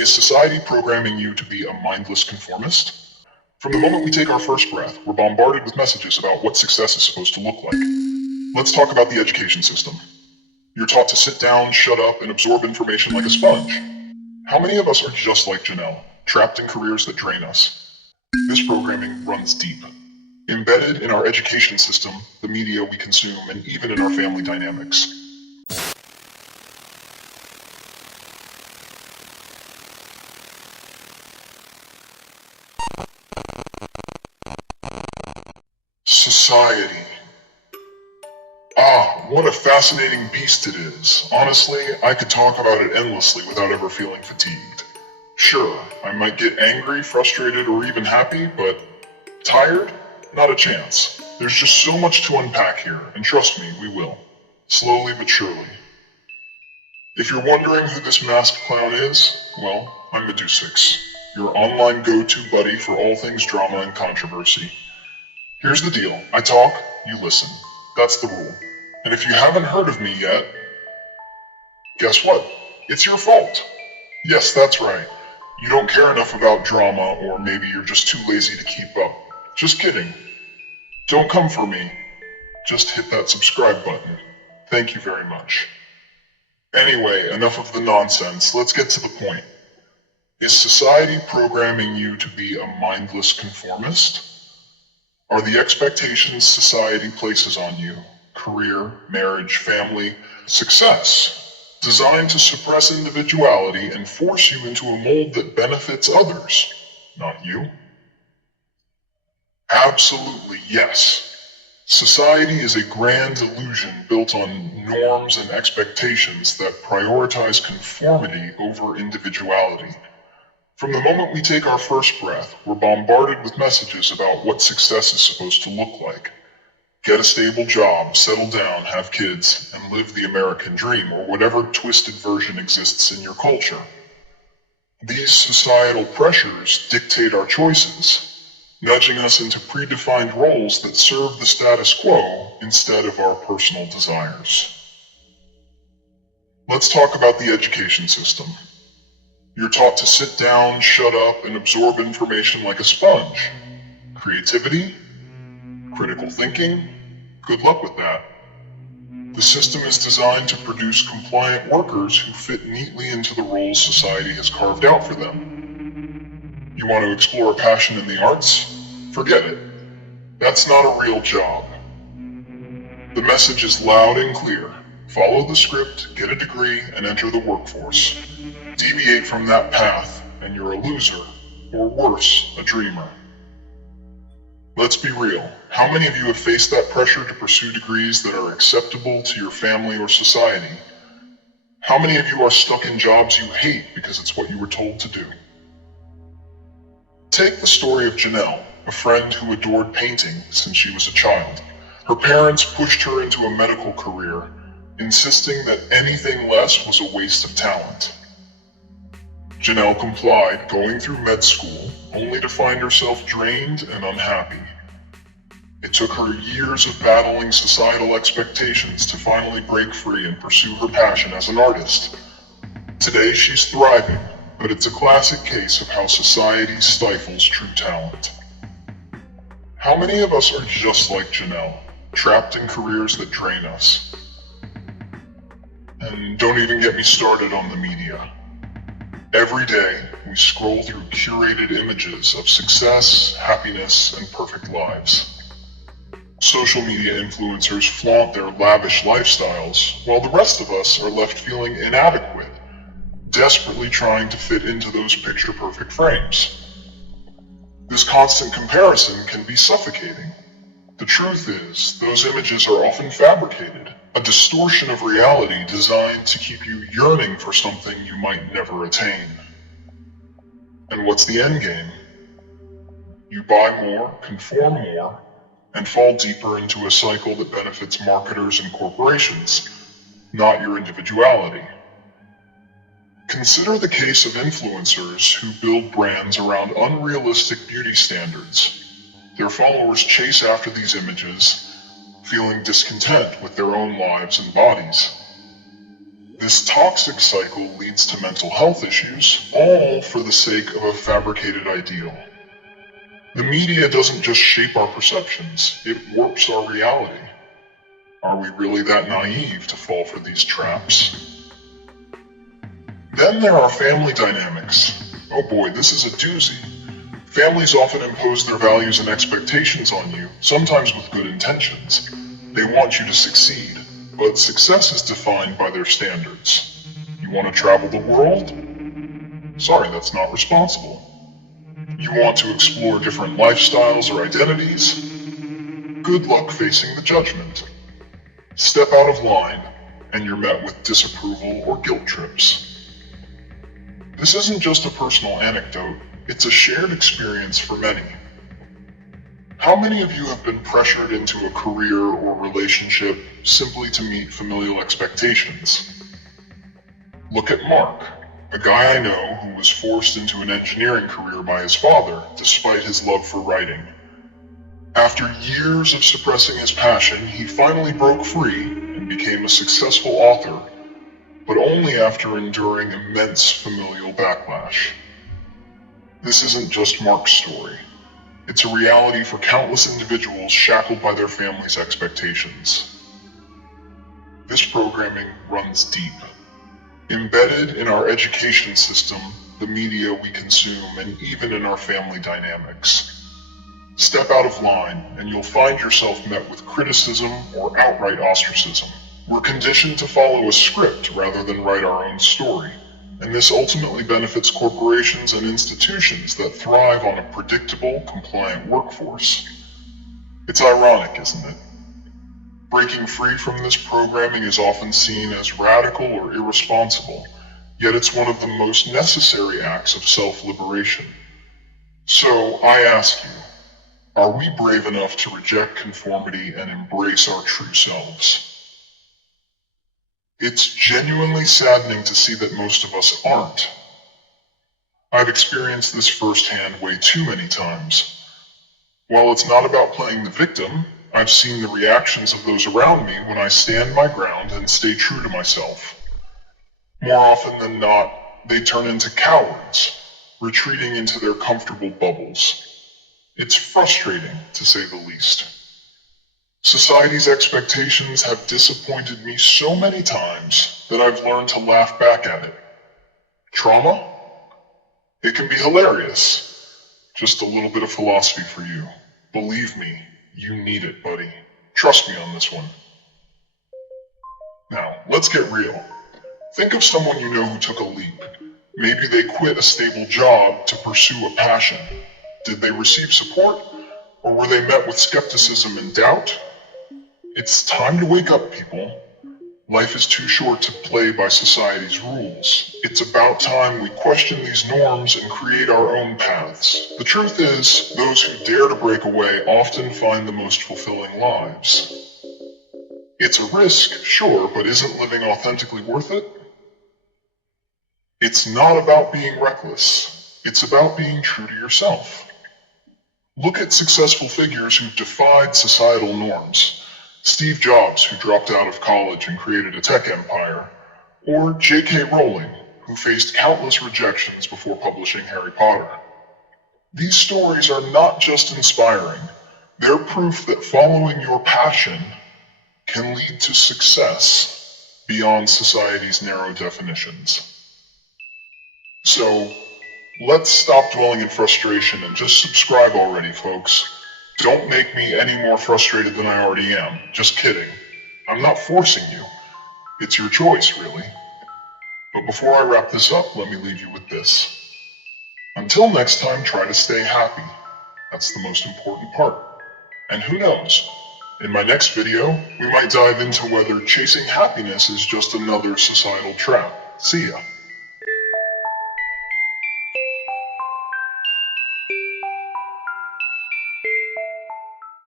Is society programming you to be a mindless conformist? From the moment we take our first breath, we're bombarded with messages about what success is supposed to look like. Let's talk about the education system. You're taught to sit down, shut up, and absorb information like a sponge. How many of us are just like Janelle, trapped in careers that drain us? This programming runs deep. Embedded in our education system, the media we consume, and even in our family dynamics. Society. What a fascinating beast it is. Honestly, I could talk about it endlessly without ever feeling fatigued. Sure, I might get angry, frustrated, or even happy, but tired? Not a chance. There's just so much to unpack here, and trust me, we will. Slowly but surely. If you're wondering who this masked clown is, well, I'm Medusux, your online go-to buddy for all things drama and controversy. Here's the deal. I talk, you listen. That's the rule. And if you haven't heard of me yet, guess what? It's your fault. Yes, that's right. You don't care enough about drama, or maybe you're just too lazy to keep up. Just kidding. Don't come for me. Just hit that subscribe button. Thank you very much. Anyway, enough of the nonsense. Let's get to the point. Is society programming you to be a mindless conformist? Are the expectations society places on you, career, marriage, family, success, designed to suppress individuality and force you into a mold that benefits others, not you? Absolutely yes. Society is a grand illusion built on norms and expectations that prioritize conformity over individuality. From the moment we take our first breath, we're bombarded with messages about what success is supposed to look like. Get a stable job, settle down, have kids, and live the American dream, or whatever twisted version exists in your culture. These societal pressures dictate our choices, nudging us into predefined roles that serve the status quo instead of our personal desires. Let's talk about the education system. You're taught to sit down, shut up, and absorb information like a sponge. Creativity? Critical thinking? Good luck with that. The system is designed to produce compliant workers who fit neatly into the roles society has carved out for them. You want to explore a passion in the arts? Forget it. That's not a real job. The message is loud and clear. Follow the script, get a degree, and enter the workforce. Deviate from that path, and you're a loser, or worse, a dreamer. Let's be real. How many of you have faced that pressure to pursue degrees that are acceptable to your family or society? How many of you are stuck in jobs you hate because it's what you were told to do? Take the story of Janelle, a friend who adored painting since she was a child. Her parents pushed her into a medical career, insisting that anything less was a waste of talent. Janelle complied, going through med school, only to find herself drained and unhappy. It took her years of battling societal expectations to finally break free and pursue her passion as an artist. Today she's thriving, but it's a classic case of how society stifles true talent. How many of us are just like Janelle, trapped in careers that drain us? And don't even get me started on the media. Every day, we scroll through curated images of success, happiness, and perfect lives. Social media influencers flaunt their lavish lifestyles, while the rest of us are left feeling inadequate, desperately trying to fit into those picture-perfect frames. This constant comparison can be suffocating. The truth is, those images are often fabricated, a distortion of reality designed to keep you yearning for something you might never attain. And what's the end game? You buy more, conform more, and fall deeper into a cycle that benefits marketers and corporations, not your individuality. Consider the case of influencers who build brands around unrealistic beauty standards. Their followers chase after these images, feeling discontent with their own lives and bodies. This toxic cycle leads to mental health issues, all for the sake of a fabricated ideal. The media doesn't just shape our perceptions, it warps our reality. Are we really that naive to fall for these traps? Then there are family dynamics. Oh boy, this is a doozy. Families often impose their values and expectations on you, sometimes with good intentions. They want you to succeed, but success is defined by their standards. You want to travel the world? Sorry, that's not responsible. You want to explore different lifestyles or identities? Good luck facing the judgment. Step out of line, and you're met with disapproval or guilt trips. This isn't just a personal anecdote, it's a shared experience for many. How many of you have been pressured into a career or relationship simply to meet familial expectations? Look at Mark, a guy I know who was forced into an engineering career by his father despite his love for writing. After years of suppressing his passion, he finally broke free and became a successful author, but only after enduring immense familial backlash. This isn't just Mark's story. It's a reality for countless individuals shackled by their family's expectations. This programming runs deep. Embedded in our education system, the media we consume, and even in our family dynamics. Step out of line, and you'll find yourself met with criticism or outright ostracism. We're conditioned to follow a script rather than write our own story, and this ultimately benefits corporations and institutions that thrive on a predictable, compliant workforce. It's ironic, isn't it? Breaking free from this programming is often seen as radical or irresponsible, yet it's one of the most necessary acts of self-liberation. So, I ask you, are we brave enough to reject conformity and embrace our true selves? It's genuinely saddening to see that most of us aren't. I've experienced this firsthand way too many times. While it's not about playing the victim, I've seen the reactions of those around me when I stand my ground and stay true to myself. More often than not, they turn into cowards, retreating into their comfortable bubbles. It's frustrating, to say the least. Society's expectations have disappointed me so many times that I've learned to laugh back at it. Trauma? It can be hilarious. Just a little bit of philosophy for you. Believe me, you need it, buddy. Trust me on this one. Now, let's get real. Think of someone you know who took a leap. Maybe they quit a stable job to pursue a passion. Did they receive support, or were they met with skepticism and doubt? It's time to wake up, people. Life is too short to play by society's rules. It's about time we question these norms and create our own paths. The truth is, those who dare to break away often find the most fulfilling lives. It's a risk, sure, but isn't living authentically worth it? It's not about being reckless. It's about being true to yourself. Look at successful figures who defied societal norms. Steve Jobs, who dropped out of college and created a tech empire, or J.K. Rowling, who faced countless rejections before publishing Harry Potter. These stories are not just inspiring, they're proof that following your passion can lead to success beyond society's narrow definitions. So, let's stop dwelling in frustration and just subscribe already, folks. Don't make me any more frustrated than I already am. Just kidding. I'm not forcing you. It's your choice, really. But before I wrap this up, let me leave you with this. Until next time, try to stay happy. That's the most important part. And who knows? In my next video, we might dive into whether chasing happiness is just another societal trap. See ya.